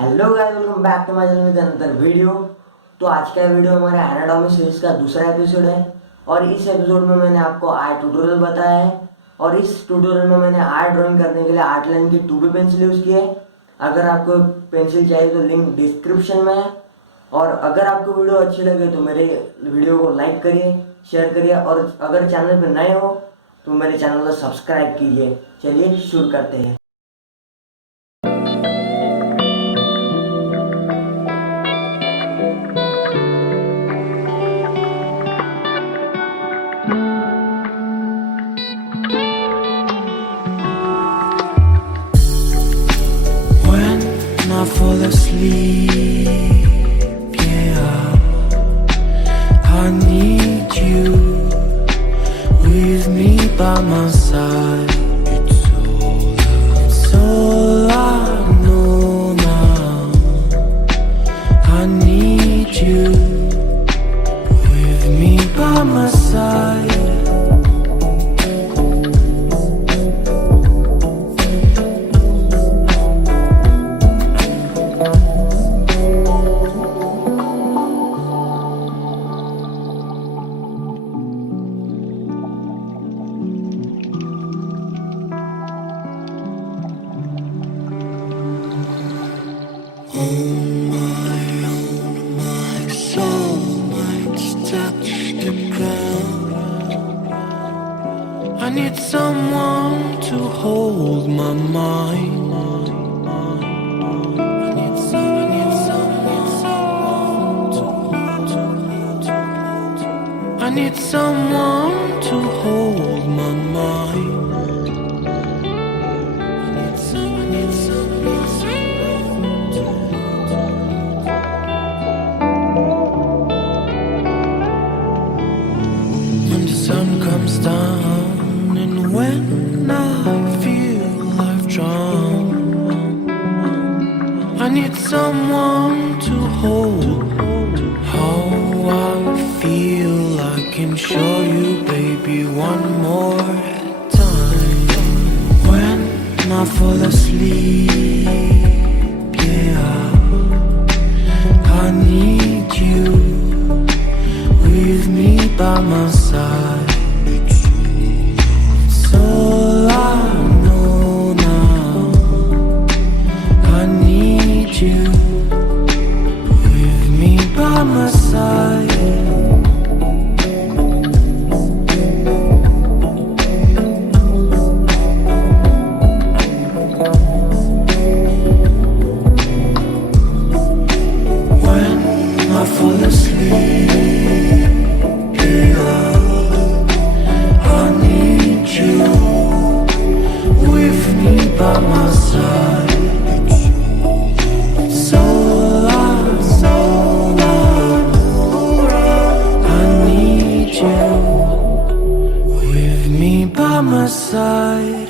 Hello guys, welcome back to my channel with another video. तो आज का video हमारे एनाटॉमी सीरीज का दूसरा एपिसोड है और इस एपिसोड में मैंने आपको आई ट्यूटोरियल बताया है और इस ट्यूटोरियल में मैंने आई ड्राइंग करने के लिए आर्ट लाइन की 2B पेंसिल यूज़ की है। अगर आपको पेंसिल चाहिए तो लिंक डिस्क्रिप्शन में है। और अगर आपको वीडियो अच्छी लगे तो मेरे वीडियो को लाइक करिए, शेयर करिए और अगर चैनल पर नए हो तो मेरे चैनल को सब्सक्राइब कीजिए। चलिए शुरू करते हैं। I fall asleep, yeah, I need you with me by my side. It's all I know now. I need you with me by my side. My soul might touch the ground. I need someone to hold my mind. I need someone to hold my mind. When the sun comes down and when I feel I've drowned, I need someone to hold how I feel. I can show you, baby, one more time. When I fall asleep, yeah, I need you with me by my side. It's all I know now. I need you with me by my side. When I fall asleep, I need you with me by my side. So I need you with me by my side.